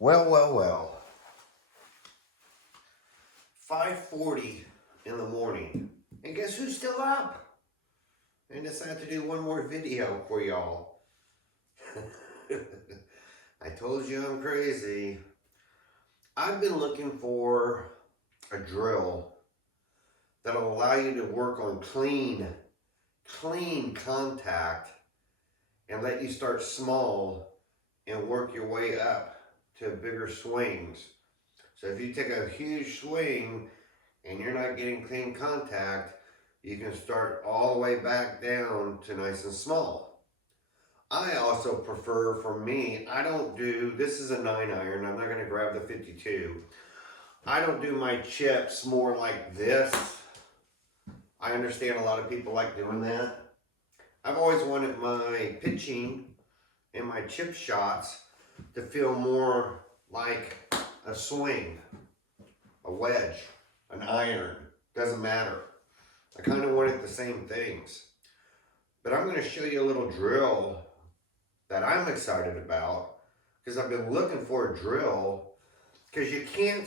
Well. 5:40 in the morning. And guess who's still up? And decided to do one more video for y'all. I told you I'm crazy. I've been looking for a drill that'll allow you to work on clean contact and let you start small and work your way up to bigger swings. So if you take a huge swing and you're not getting clean contact, you can start all the way back down to nice and small. I also prefer, for me, I don't do, this is a 9-iron, I'm not going to grab the 52. I don't do my chips more like this. I understand a lot of people like doing that. I've always wanted my pitching and my chip shots to feel more like a swing, a wedge, an iron, doesn't matter. I kind of wanted the same things. But I'm going to show you a little drill that I'm excited about because I've been looking for a drill, because you can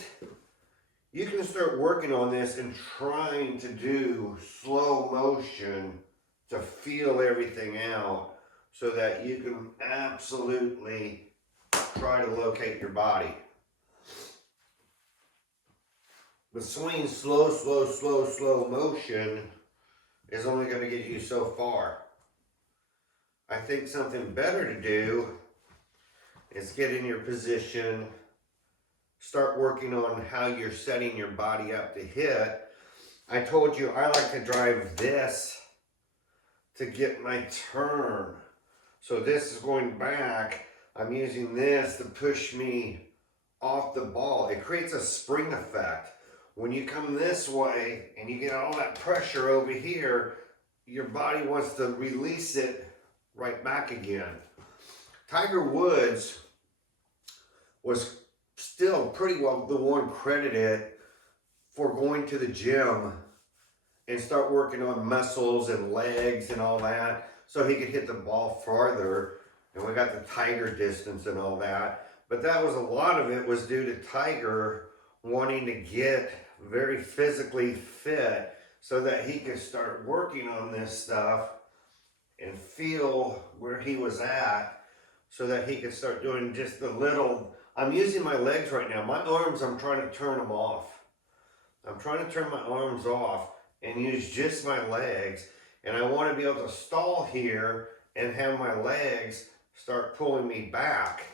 start working on this and trying to do slow motion to feel everything out so that you can absolutely try to locate your body. But swinging slow motion is only going to get you so far. I think something better to do is get in your position, start working on how you're setting your body up to hit. I told you I like to drive this to get my turn. So this is going back. I'm using this to push me off the ball. It creates a spring effect. When you come this way and you get all that pressure over here, your body wants to release it right back again. Tiger Woods was still pretty well the one credited for going to the gym and start working on muscles and legs and all that so he could hit the ball farther. And we got the Tiger distance and all that. But that was, a lot of it was due to Tiger wanting to get very physically fit so that he could start working on this stuff and feel where he was at so that he could start doing just the little. I'm using my legs right now. My arms, I'm trying to turn them off. I'm trying to turn my arms off and use just my legs. And I want to be able to stall here and have my legs start pulling me back.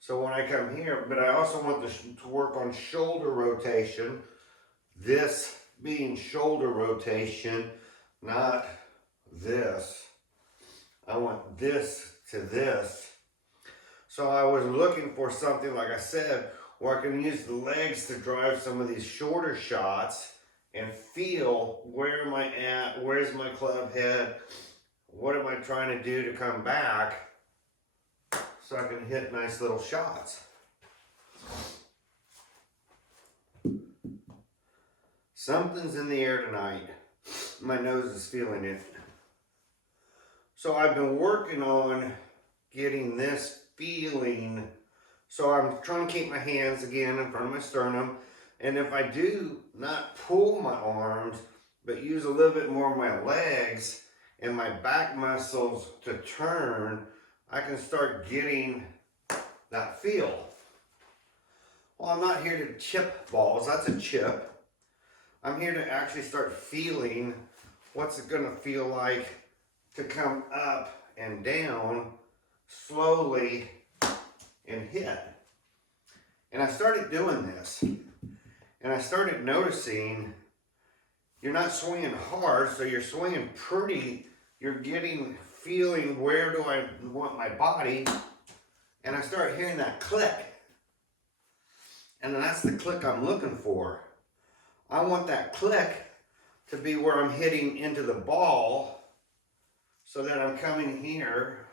So when I come here, but I also want to work on shoulder rotation. This being shoulder rotation, not this. I want this to this. So I was looking for something, like I said, where I can use the legs to drive some of these shorter shots and feel, where am I at, where's my club head, what am I trying to do to come back so I can hit nice little shots. Something's in the air tonight. My nose is feeling it. So I've been working on getting this feeling. So I'm trying to keep my hands again in front of my sternum. And if I do not pull my arms, but use a little bit more of my legs and my back muscles to turn, I can start getting that feel. Well, I'm not here to chip balls. That's a chip. I'm here to actually start feeling what's it going to feel like to come up and down slowly and hit. And I started doing this. And I started noticing you're not swinging hard, so you're swinging pretty. You're feeling, where do I want my body? And I start hearing that click. And that's the click I'm looking for. I want that click to be where I'm hitting into the ball so that I'm coming here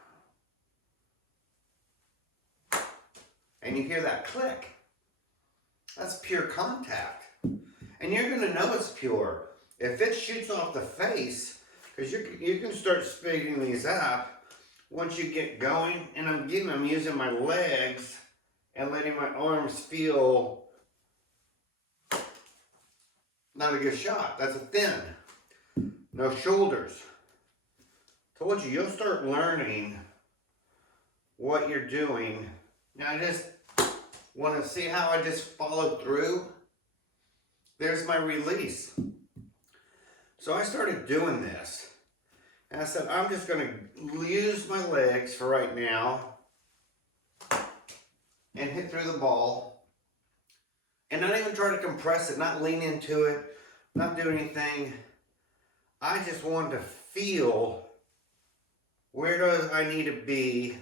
and you hear that click. That's pure contact. And you're going to know it's pure. If it shoots off the face, because you can start speeding these up once you get going. And I'm using my legs and letting my arms feel not a good shot. That's a thin. No shoulders. Told you, you'll start learning what you're doing. Now I just want to see how I just followed through. There's my release. So I started doing this. And I said, I'm just going to use my legs for right now and hit through the ball. And not even try to compress it, not lean into it, not do anything. I just wanted to feel where do I need to be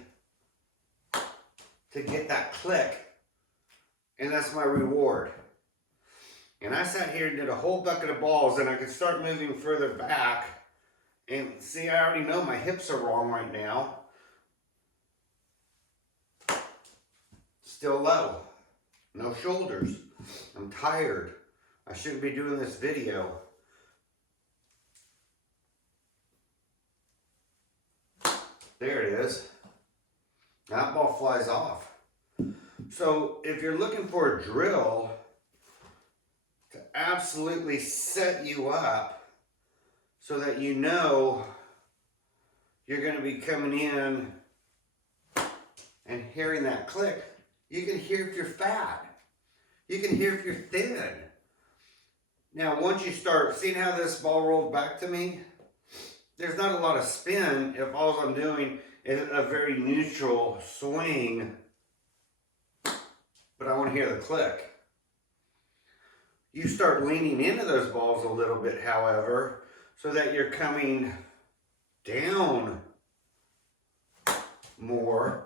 to get that click. And that's my reward. And I sat here and did a whole bucket of balls, and I could start moving further back. And see, I already know my hips are wrong right now. Still low. No shoulders. I'm tired. I shouldn't be doing this video. There it is. That ball flies off. So if you're looking for a drill to absolutely set you up so that you know you're going to be coming in and hearing that click, you can hear if you're fat. You can hear if you're thin. Now, once you start seeing how this ball rolled back to me, there's not a lot of spin if all I'm doing is a very neutral swing, but I want to hear the click. You start leaning into those balls a little bit, however, so that you're coming down more.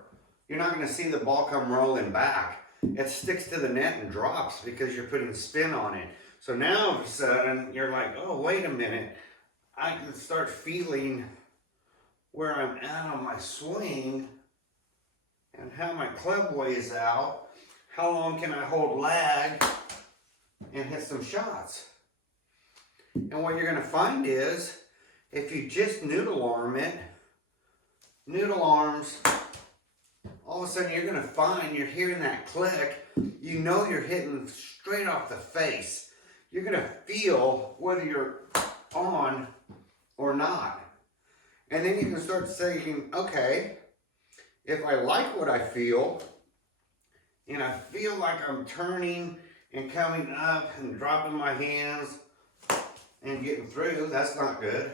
You're not going to see the ball come rolling back. It sticks to the net and drops because you're putting spin on it. So now all of a sudden you're like, oh, wait a minute. I can start feeling where I'm at on my swing and how my club weighs out. How long can I hold lag and hit some shots? And what you're going to find is, if you just noodle arm it, noodle arms, all of a sudden you're going to find you're hearing that click. You know you're hitting straight off the face. You're going to feel whether you're on or not. And then you can start saying, okay, if I like what I feel, and I feel like I'm turning and coming up and dropping my hands and getting through, that's not good.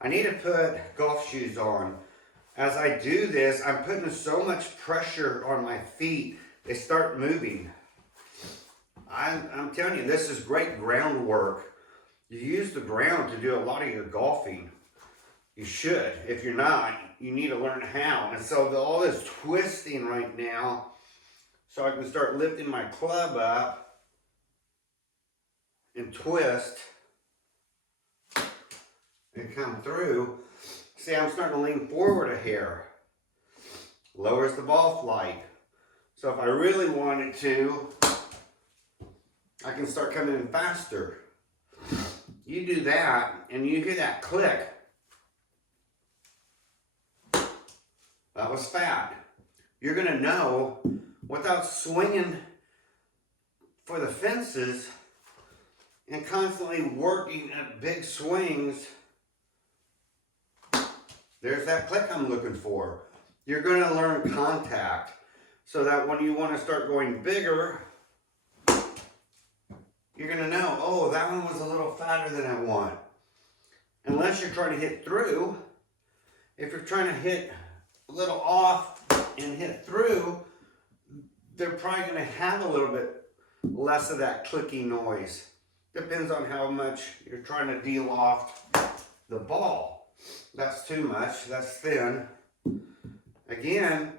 I need to put golf shoes on. As I do this, I'm putting so much pressure on my feet, they start moving. I'm telling you, this is great groundwork. You use the ground to do a lot of your golfing. You should. If you're not, you need to learn how. And so all this twisting right now, so I can start lifting my club up and twist and come through. See, I'm starting to lean forward a hair. Lowers the ball flight. So if I really wanted to, I can start coming in faster. You do that, and you hear that click. That was fat. You're going to know, without swinging for the fences and constantly working at big swings, there's that click I'm looking for. You're going to learn contact so that when you want to start going bigger, you're going to know, oh, that one was a little fatter than I want. Unless you're trying to hit through. If you're trying to hit a little off and hit through, they're probably going to have a little bit less of that clicky noise. Depends on how much you're trying to deal off the ball. That's too much. That's thin. Again,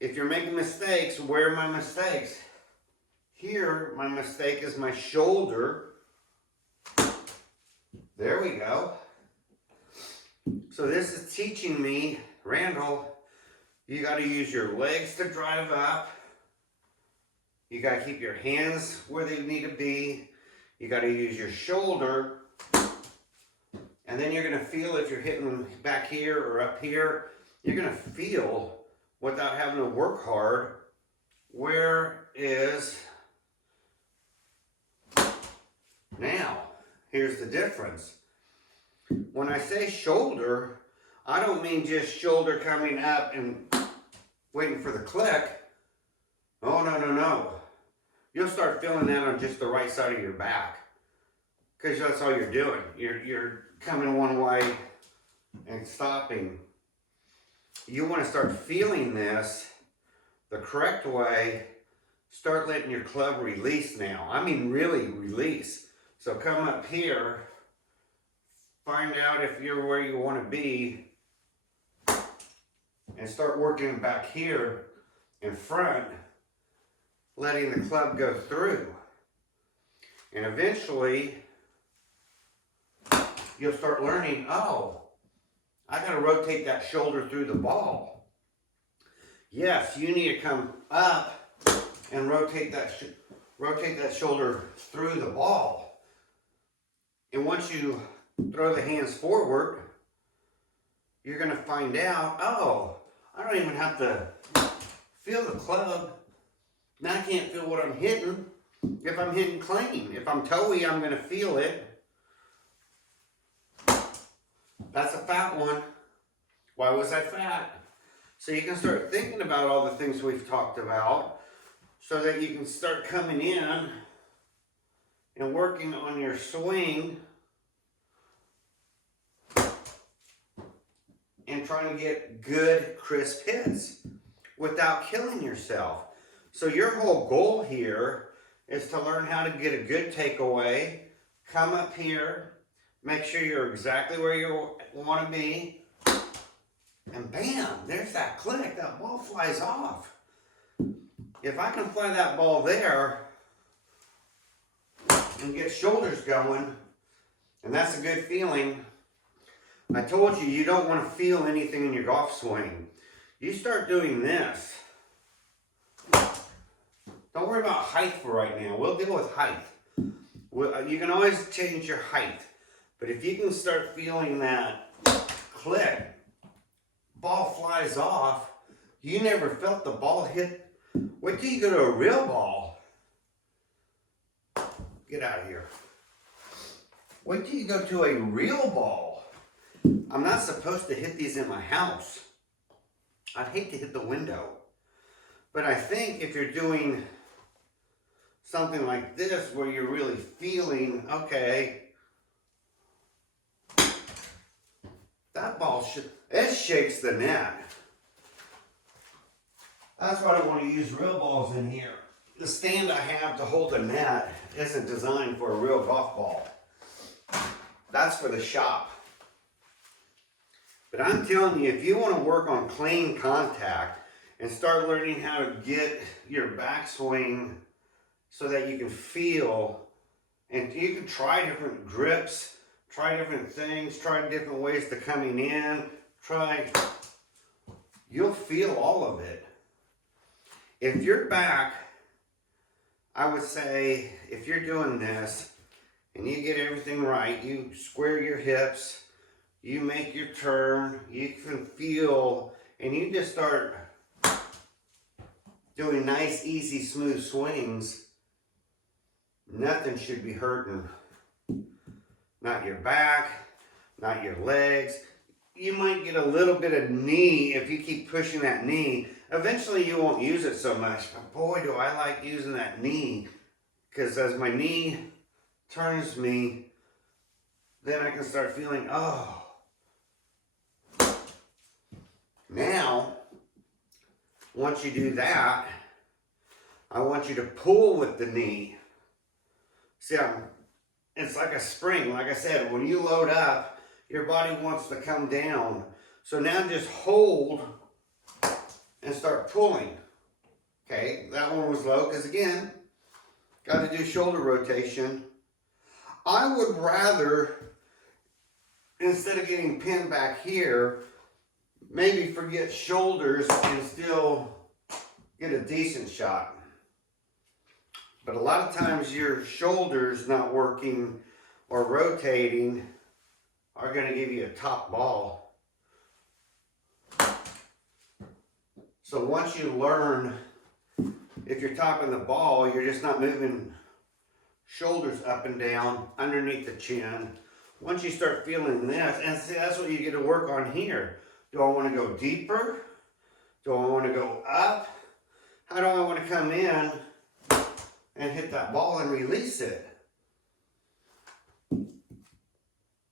if you're making mistakes, where are my mistakes? Here, my mistake is my shoulder. There we go. So this is teaching me, Randall, you got to use your legs to drive up. You got to keep your hands where they need to be. You got to use your shoulder. And then you're going to feel if you're hitting back here or up here, you're going to feel without having to work hard. Whereas now, here's the difference. When I say shoulder, I don't mean just shoulder coming up and waiting for the click. Oh, no, no, no. You'll start feeling that on just the right side of your back. Because that's all you're doing. You're coming one way and stopping. You want to start feeling this the correct way. Start letting your club release now. I mean really release. So come up here, find out if you're where you want to be, and start working back here in front, letting the club go through. And eventually, you'll start learning, oh, I got to rotate that shoulder through the ball. Yes, you need to come up and rotate that shoulder through the ball. And once you throw the hands forward, you're going to find out, oh, I don't even have to feel the club. Now I can't feel what I'm hitting. If I'm hitting clean, if I'm toey, I'm going to feel it. That's a fat one. Why was I fat? So you can start thinking about all the things we've talked about so that you can start coming in and working on your swing and trying to get good, crisp hits without killing yourself. So your whole goal here is to learn how to get a good takeaway, come up here, make sure you're exactly where you want to be, and bam, there's that click, that ball flies off. If I can fly that ball there and get shoulders going, and that's a good feeling. I told you, you don't want to feel anything in your golf swing. You start doing this. Don't worry about height for right now. We'll deal with height. You can always change your height. But if you can start feeling that click, ball flies off, you never felt the ball hit. Wait till you go to a real ball. Get out of here. Wait till you go to a real ball. I'm not supposed to hit these in my house. I'd hate to hit the window. But I think if you're doing something like this where you're really feeling, okay, that ball, it shakes the net. That's why I want to use real balls in here. The stand I have to hold the net isn't designed for a real golf ball. That's for the shop. But I'm telling you, if you want to work on clean contact and start learning how to get your backswing so that you can feel, and you can try different grips, try different things, try different ways to coming in, you'll feel all of it. If you're back, I would say, if you're doing this and you get everything right, you square your hips, you make your turn, you can feel, and you just start doing nice, easy, smooth swings, nothing should be hurting. Not your back, not your legs. You might get a little bit of knee if you keep pushing that knee. Eventually you won't use it so much, but boy, do I like using that knee. Because as my knee turns me, then I can start feeling, oh. Now, once you do that, I want you to pull with the knee. See, it's like a spring. Like I said, when you load up, your body wants to come down. So now just hold and start pulling. Okay, that one was low because again, got to do shoulder rotation. I would rather, instead of getting pinned back here, maybe forget shoulders and still get a decent shot. But a lot of times your shoulders not working or rotating are going to give you a top ball. So once you learn, if you're topping the ball, you're just not moving shoulders up and down underneath the chin. Once you start feeling this, and see, that's what you get to work on here. Do I want to go deeper? Do I want to go up? How do I want to come in and hit that ball and release it?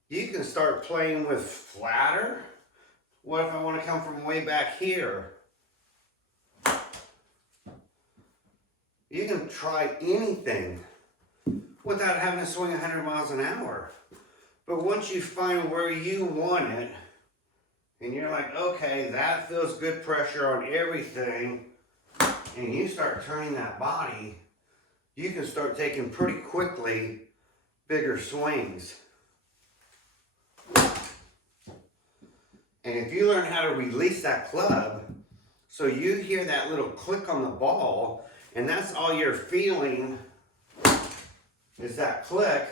You can start playing with flatter. What if I want to come from way back here? You can try anything without having to swing 100 miles an hour. But once you find where you want it, and you're like, okay, that feels good pressure on everything, and you start turning that body, you can start taking pretty quickly bigger swings. And if you learn how to release that club, so you hear that little click on the ball, and that's all you're feeling is that click,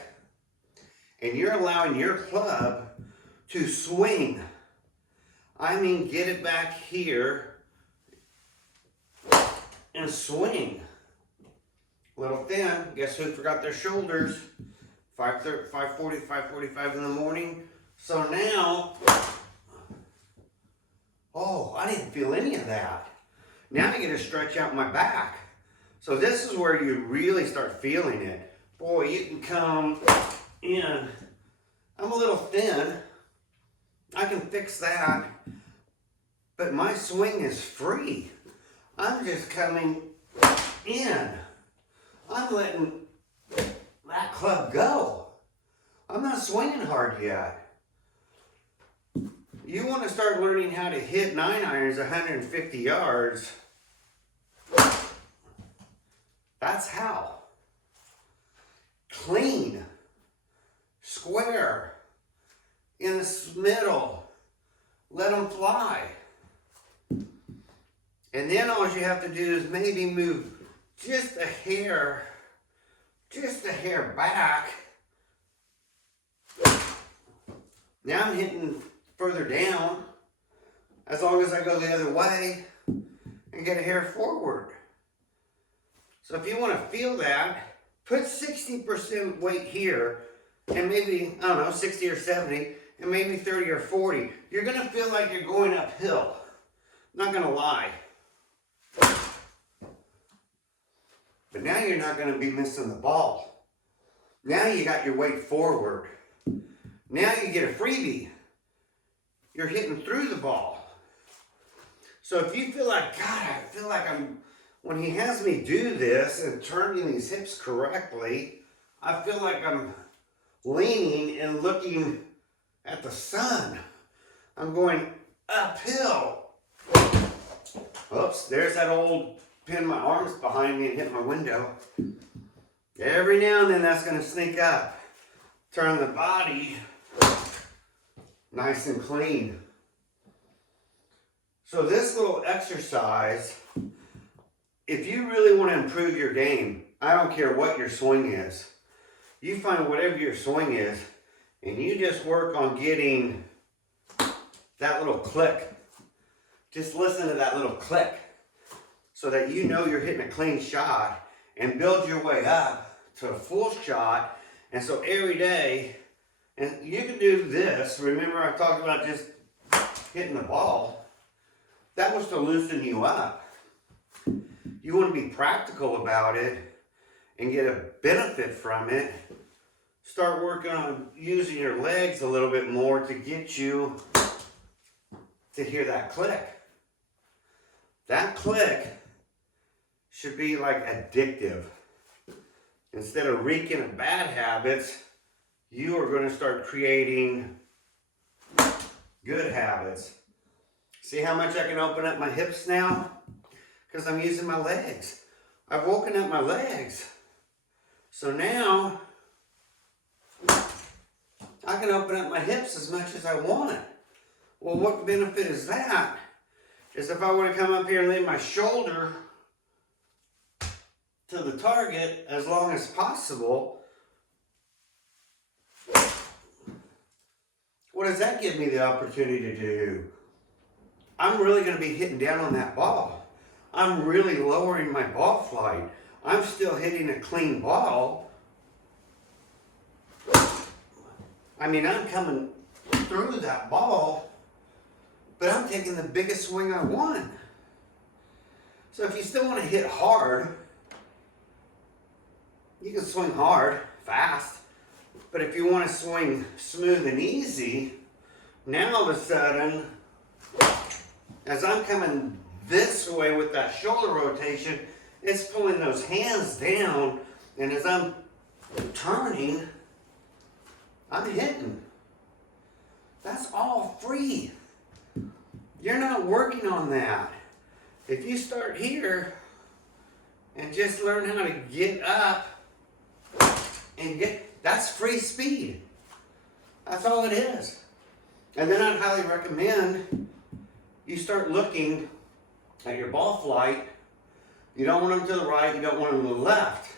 and you're allowing your club to swing. I mean, get it back here and swing. Little thin, guess who forgot their shoulders? 5:30, 5:40, 5:45 in the morning. So now, oh, I didn't feel any of that. Now I get to stretch out my back. So this is where you really start feeling it. Boy, you can come in. I'm a little thin. I can fix that. But my swing is free. I'm just coming in. I'm letting that club go. I'm not swinging hard yet. You want to start learning how to hit 9-irons 150 yards. That's how. Clean, square, in the middle, let them fly. And then all you have to do is maybe move just a hair back. Now I'm hitting further down, as long as I go the other way and get a hair forward. So if you want to feel that, put 60% weight here, and maybe, I don't know, 60 or 70, and maybe 30 or 40. You're going to feel like you're going uphill. Not going to lie. But now you're not going to be missing the ball. Now you got your weight forward. Now you get a freebie. You're hitting through the ball. So if you feel like, God, I feel like when he has me do this and turning these hips correctly, I feel like I'm leaning and looking at the sun. I'm going uphill. Oops, there's that old pin my arms behind me and hit my window. Every now and then that's going to sneak up. Turn the body nice and clean. So this little exercise, if you really want to improve your game, I don't care what your swing is. You find whatever your swing is, and you just work on getting that little click. Just listen to that little click so that you know you're hitting a clean shot, and build your way up to a full shot. And so every day, and you can do this. Remember I talked about just hitting the ball. That was to loosen you up. You want to be practical about it and get a benefit from it. Start working on using your legs a little bit more to get you to hear that click. That click should be like addictive. Instead of reeking of bad habits, you are going to start creating good habits. See how much I can open up my hips now? Because I'm using my legs. I've woken up my legs. So now, I can open up my hips as much as I want. Well, what benefit is that? Is if I want to come up here and lay my shoulder to the target as long as possible, what does that give me the opportunity to do? I'm really going to be hitting down on that ball. I'm really lowering my ball flight. I'm still hitting a clean ball. I mean, I'm coming through that ball, but I'm taking the biggest swing I want. So if you still want to hit hard, you can swing hard, fast. But if you want to swing smooth and easy, now all of a sudden, as I'm coming this way with that shoulder rotation, it's pulling those hands down, and as I'm turning, I'm hitting. That's all free. You're not working on that. If you start here and just learn how to get up and that's free speed. That's all it is. And then I'd highly recommend you start looking at your ball flight. You don't want them to the right, you don't want them to the left.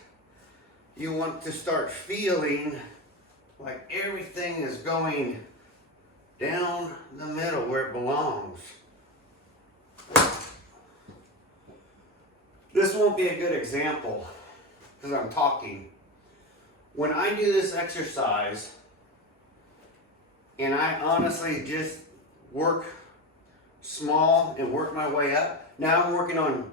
You want to start feeling like everything is going down the middle where it belongs. This won't be a good example because I'm talking. When I do this exercise, and I honestly just work small and work my way up. Now I'm working on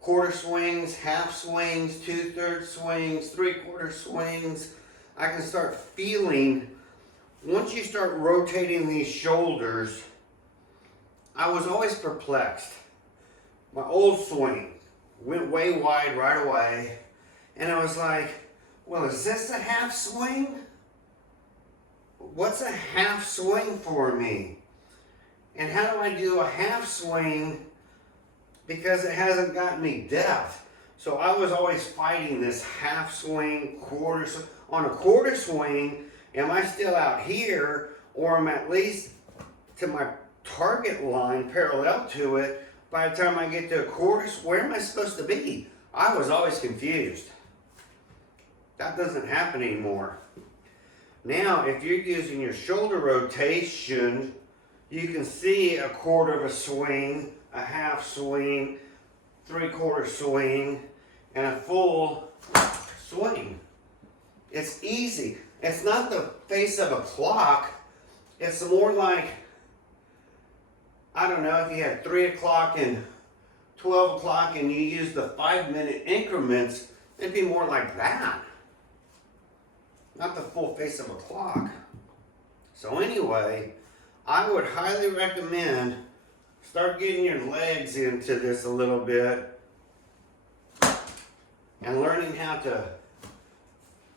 quarter swings, half swings, 2/3 swings, 3/4 swings. I can start feeling, once you start rotating these shoulders, I was always perplexed. My old swing went way wide right away, and I was like, well, is this a half swing? What's a half swing for me? And how do I do a half swing? Because it hasn't gotten me depth. So I was always fighting this half swing, quarter swing. On a quarter swing, am I still out here, or am I at least to my target line parallel to it? By the time I get to a quarter, where am I supposed to be? I was always confused. That doesn't happen anymore. Now, if you're using your shoulder rotation, you can see a quarter of a swing, a half swing, 3/4 swing, and a full swing. It's easy. It's not the face of a clock. It's more like, I don't know, if you had 3 o'clock and 12 o'clock and you use the 5-minute increments, it'd be more like that. Not the full face of a clock. So anyway, I would highly recommend start getting your legs into this a little bit and learning how to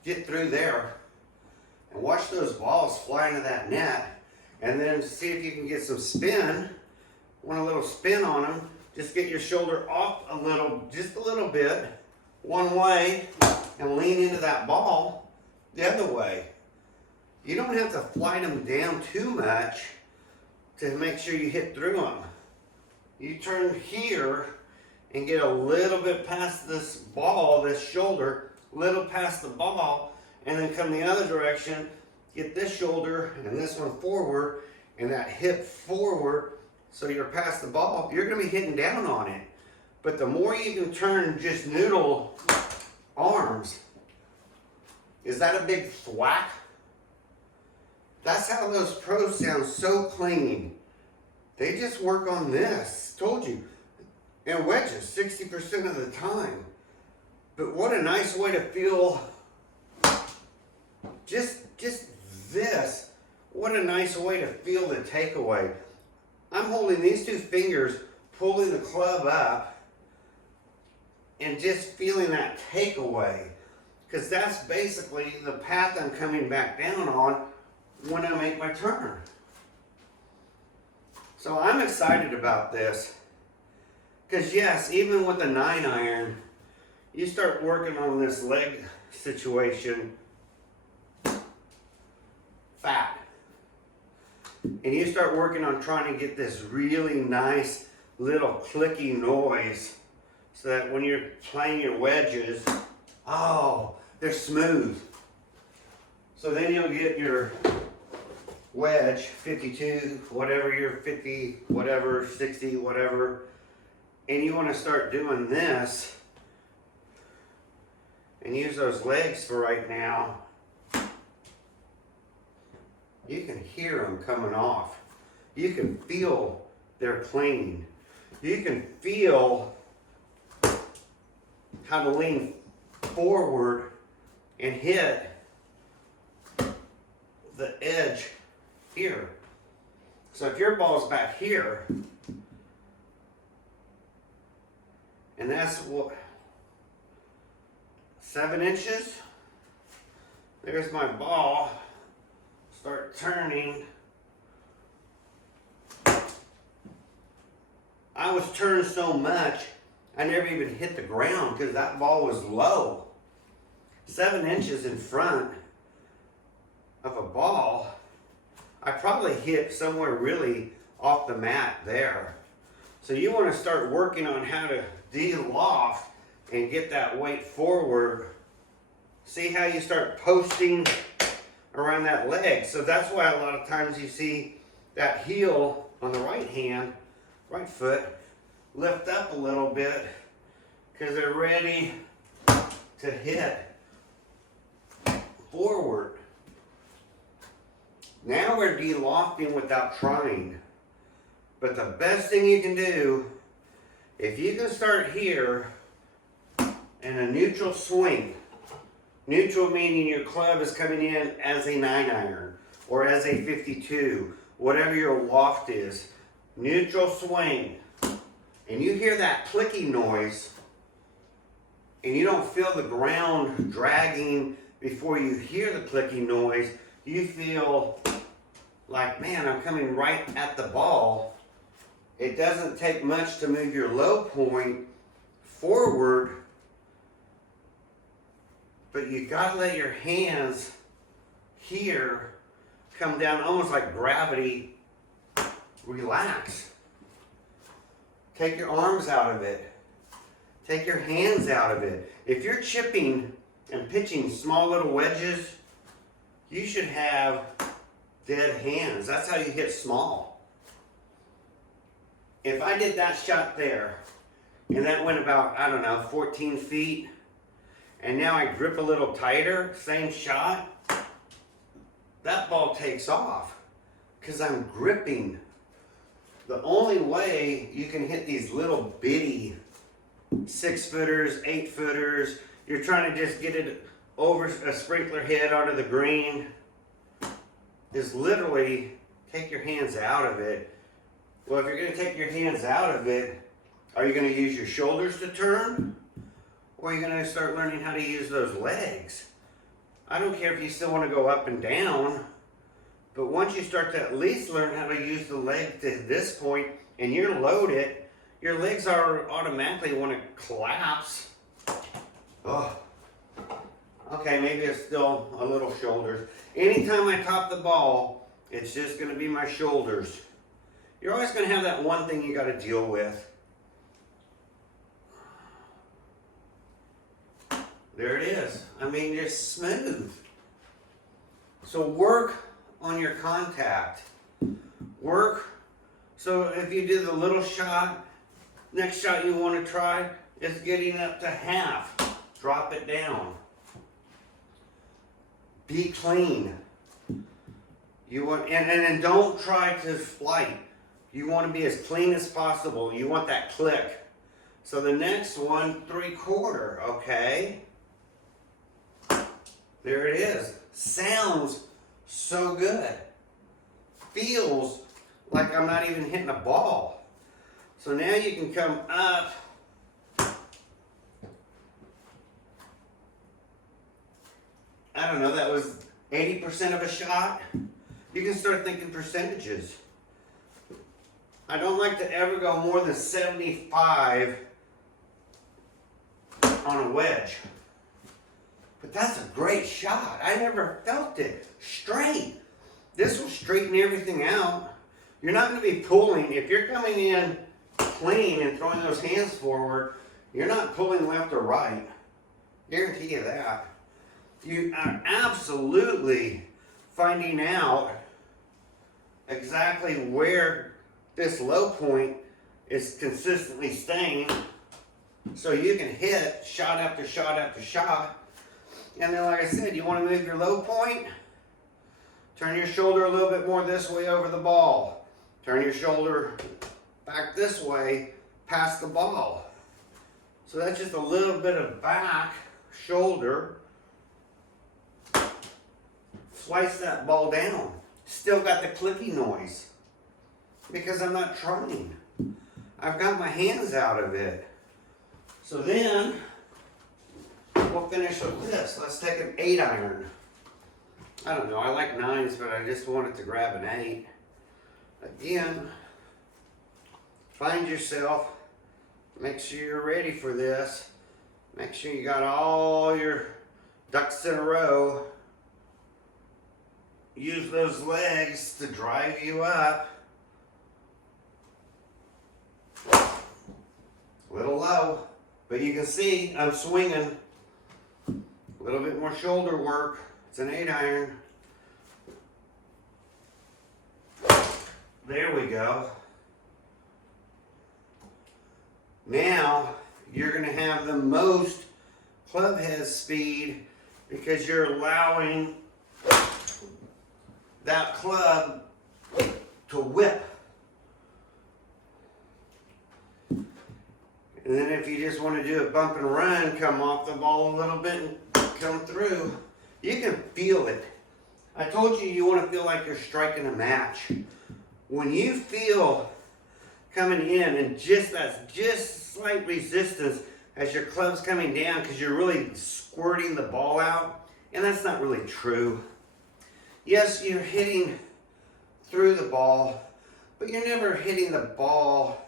get through there and watch those balls fly into that net, and then see if you can get some spin. Want a little spin on them, just get your shoulder off a little, just a little bit, one way, and lean into that ball the other way. You don't have to fly them down too much to make sure you hit through them. You turn here and get a little bit past this ball, this shoulder, little past the ball, and then come the other direction, get this shoulder and this one forward, and that hip forward, so you're past the ball. You're going to be hitting down on it. But the more you can turn just noodle arms, is that a big thwack? That's how those pros sound so clean. They just work on this. Told you. And wedges 60% of the time. But what a nice way to feel. Just this. What a nice way to feel the takeaway. I'm holding these two fingers, pulling the club up, and just feeling that takeaway. Because that's basically the path I'm coming back down on when I make my turn. So I'm excited about this. Because yes, even with a 9-iron, you start working on this leg situation, fat. And you start working on trying to get this really nice little clicky noise so that when you're playing your wedges, oh, they're smooth. So then you'll get your wedge, 52, whatever you're 50, whatever, 60, whatever, and you want to start doing this and use those legs for right now, you can hear them coming off. You can feel they're clean. You can feel how to lean forward and hit the edge here. So if your ball's back here, and that's what, 7 inches, there's my ball, start turning. I was turned so much, I never even hit the ground because that ball was low. 7 inches in front of a ball, I probably hit somewhere really off the mat there. So you want to start working on how to de-loft and get that weight forward. See how you start posting around that leg. So that's why a lot of times you see that heel on the right hand, right foot, lift up a little bit because they're ready to hit forward. Now we're de-lofting without trying. But the best thing you can do, if you can start here in a neutral swing, neutral meaning your club is coming in as a 9-iron or as a 52, whatever your loft is, neutral swing, and you hear that clicky noise, and you don't feel the ground dragging before you hear the clicky noise, you feel like, man, I'm coming right at the ball. It doesn't take much to move your low point forward, but you gotta let your hands here come down almost like gravity. Relax. Take your arms out of it. Take your hands out of it. If you're chipping and pitching small little wedges, you should have dead hands. That's how you hit small. If I did that shot there, and that went about, I don't know, 14 feet, and now I grip a little tighter, same shot, that ball takes off because I'm gripping. The only way you can hit these little bitty 6-footers, 8-footers, you're trying to just get it over a sprinkler head onto the green, is literally take your hands out of it. Well, if you're going to take your hands out of it, are you going to use your shoulders to turn? Or are you going to start learning how to use those legs? I don't care if you still want to go up and down, but once you start to at least learn how to use the leg to this point and you're loaded, your legs are automatically want to collapse. Oh. Okay, maybe it's still a little shoulders. Anytime I top the ball, it's just going to be my shoulders. You're always going to have that one thing you got to deal with. There it is. I mean, just smooth. So work on your contact. Work. So if you do the little shot, next shot you want to try is getting up to half. Drop it down. Be clean. You want, and don't try to flight. You want to be as clean as possible. You want that click. So the next one, 3/4, okay? There it is. Sounds so good. Feels like I'm not even hitting a ball. So now you can come up. I don't know, that was 80% of a shot. You can start thinking percentages. I don't like to ever go more than 75 on a wedge. But that's a great shot. I never felt it straight. This will straighten everything out. You're not going to be pulling. If you're coming in clean and throwing those hands forward, you're not pulling left or right. Guarantee you that. You are absolutely finding out exactly where this low point is consistently staying, so you can hit shot after shot after shot. And then, like I said, you want to move your low point, turn your shoulder a little bit more this way over the ball, turn your shoulder back this way past the ball. So that's just a little bit of back, shoulder. Slice that ball down. Still got the clicky noise because I'm not trying. I've got my hands out of it. So then we'll finish with this. Let's take an 8-iron. I don't know, I like 9s, but I just wanted to grab an 8. Again, find yourself. Make sure you're ready for this. Make sure you got all your ducks in a row. Use those legs to drive you up. A little low, but you can see I'm swinging. A little bit more shoulder work. It's an 8-iron. There we go. Now you're going to have the most club head speed because you're allowing that club to whip. And then if you just want to do a bump and run, come off the ball a little bit and come through, you can feel it. I told you want to feel like you're striking a match. When you feel coming in and just slight resistance as your club's coming down because you're really squirting the ball out, and that's not really true. Yes, you're hitting through the ball, but you're never hitting the ball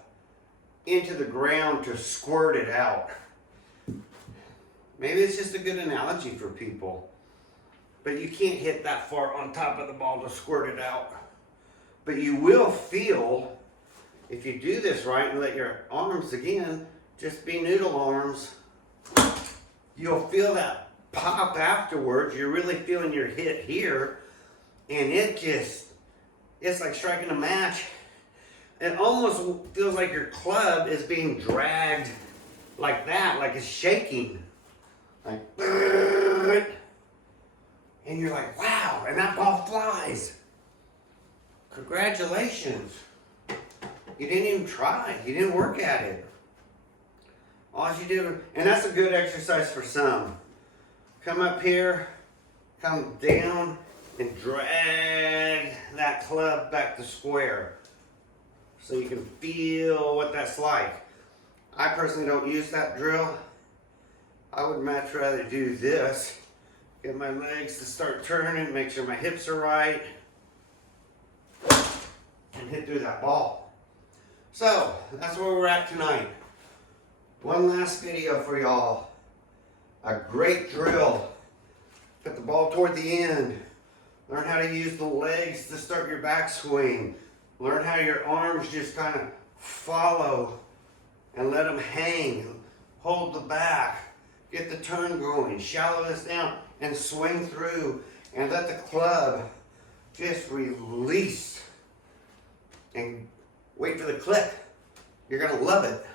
into the ground to squirt it out. Maybe it's just a good analogy for people, but you can't hit that far on top of the ball to squirt it out. But you will feel, if you do this right and let your arms, again, just be noodle arms, you'll feel that pop afterwards. You're really feeling your hit here. And it's like striking a match. It almost feels like your club is being dragged like that, like it's shaking. Like, and you're like, wow, and that ball flies. Congratulations. You didn't even try. You didn't work at it. All you did, and that's a good exercise for some. Come up here, come down, and drag that club back to square so you can feel what that's like. I personally don't use that drill. I would much rather do this. Get my legs to start turning, make sure my hips are right, and hit through that ball. So, that's where we're at tonight. One last video for y'all. A great drill. Put the ball toward the end. Learn how to use the legs to start your backswing. Learn how your arms just kind of follow and let them hang. Hold the back. Get the turn going. Shallow this down and swing through. And let the club just release. And wait for the click. You're going to love it.